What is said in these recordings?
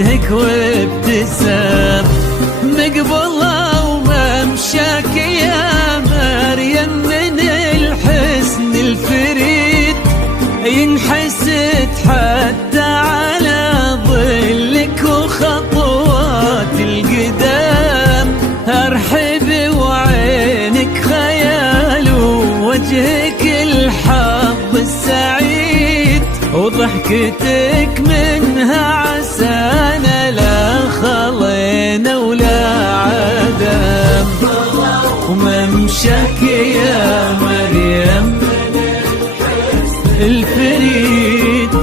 وجهك وابتسام، مقبلة وممشاك يا مريم من الحسن الفريد، ينحسد حتى على ظلك وخطوات القدام. ارحبي وعينك خيال ووجهك الحظ السعيد، وضحكتك منها عسانا لا خلينا ولا عدم. وممشاك يا مريم الفريد،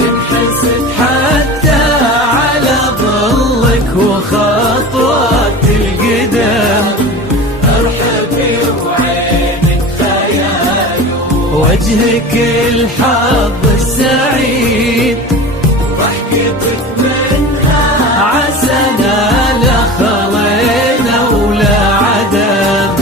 ينحسد حتى على ظلك وخطوات القدام. ارحبي وعينك خيال وجهك الحظ السعيد، ضحكتك منها عسانا لا خلينا ولا عدم.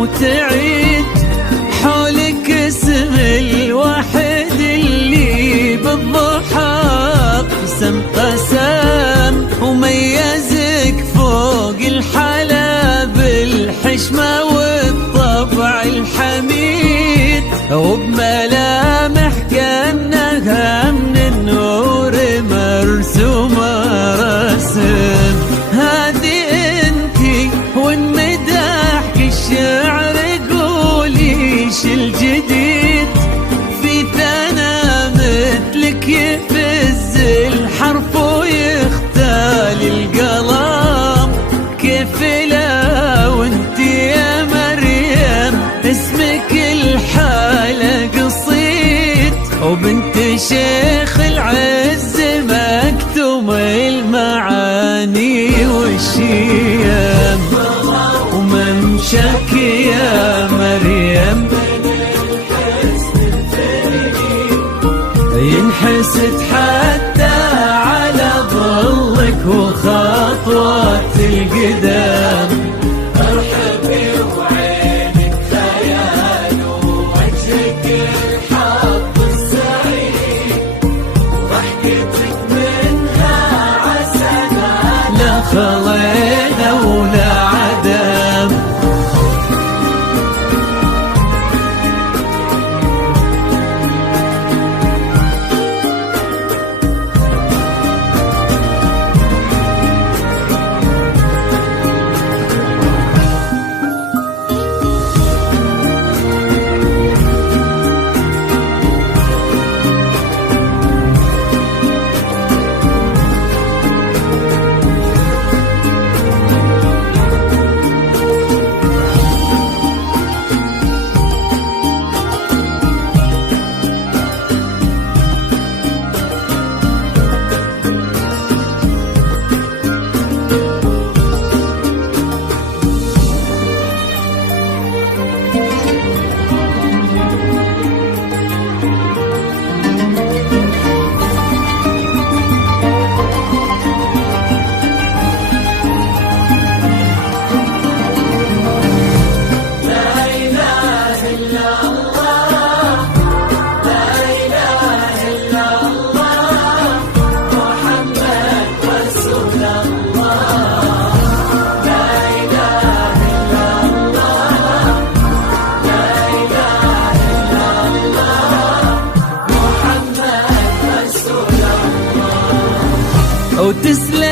وتعيد حولك اسم الواحد اللي بالضحى قسم وميزك فوق الحلا بالحشمة والطبع الحميد، وبملامح كأنها من النور مرسومة رسم. هذه انتي والمداح الشعر قوليش الجديد، في ثنا مثلك يفز الحرف ويختال القلم. كيف لا وانتي يا مريم اسمك الحالة قصيد، وبنت شيخ العز مكتوم المعاني والشيم. وممشاك يا مريم ينحسد حتى على ظلك وخطوات القدام. ارحبي وعينك خيال ووجهك الحظ السعيد، ضحكتك منها عسانا لا خلينا ولا عدم.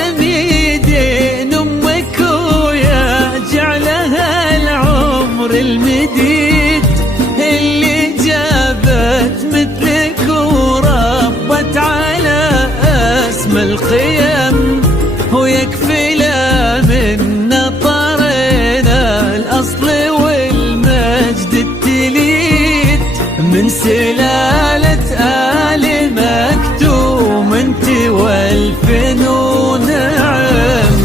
تسلم يدين أمك ويرجع لها العمر المديد، اللي جابت مثلك وربت على اسم الخيم، ويكفي لا من نطرنا الأصل والمجد التليد، من سلالة آل مكتوم انت والفنون نعم،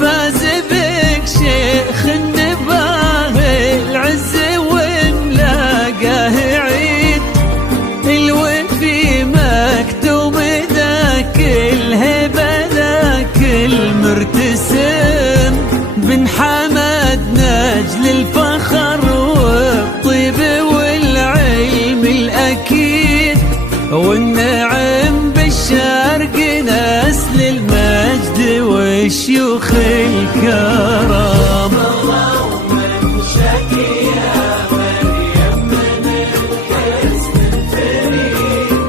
فاز بك شيخ النباه العز وملاقاه عيد، الوفي مكتوم ذاك الهبة ذاك المرتسم، بن حمد نجل الفخر والطيب والعلم الأكيد، والنعم بالشرق نسل المجد والشيوخ الكرام. اللهم امشك يا مريم من الحزن الفريد،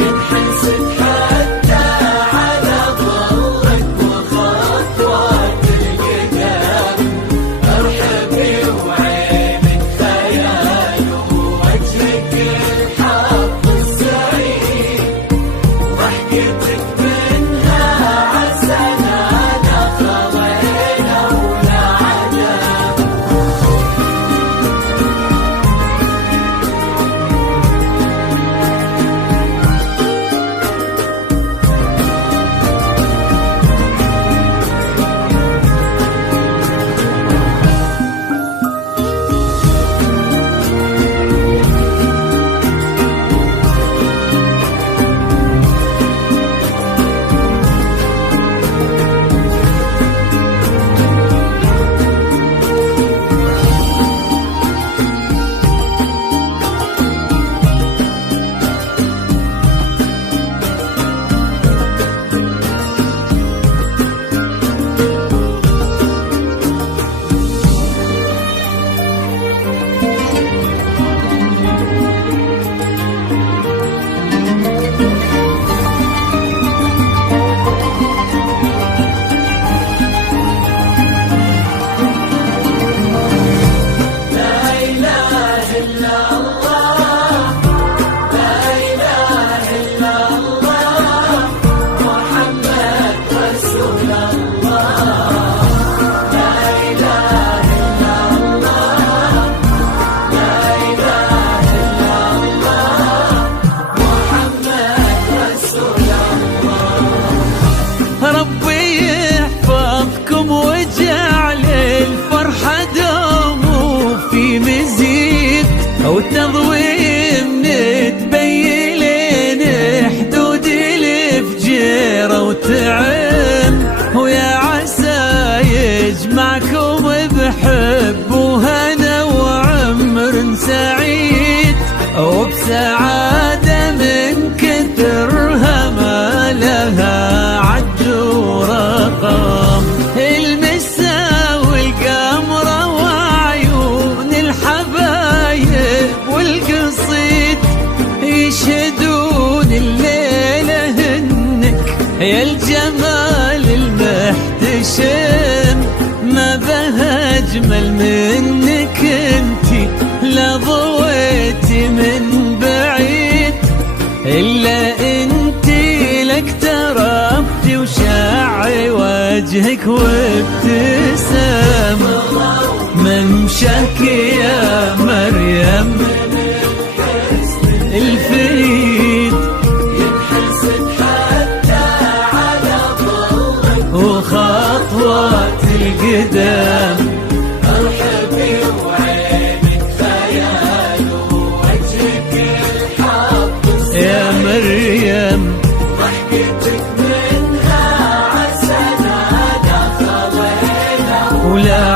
ينحسد حتى على ظلك وخطوات القدام، ارحبي وعينك خيال ووجهك الحظ السعيد، ضحكتك منها عسنانا خضينا ولا عذاب. ربي يحفظكم وجعل الفرحة دوم في مزيد، وتضويم نتبين حدود الفجيرة وتعم، ويا عسى يجمعكم بحب وهنا وعمر سعيد، وبسعادة من كثرها ما لها عد ورقم، المسا والقمرة وعيون الحبايب والقصيد، يشهدون الليلة انك يا الجمال المحتشم، ما بها اجمل منك انتي لا ضويتي من بعيد، الا انتي لك تربتي وشع وجهك وابتسام، ممشاك يا مريم الفريد، ينحسد حتى على ظلك وخطوات القدام، ارحبي وعينك خيال ووجهك الحظ يا مريم، ضحكتك منها عسنانا خضينا ولا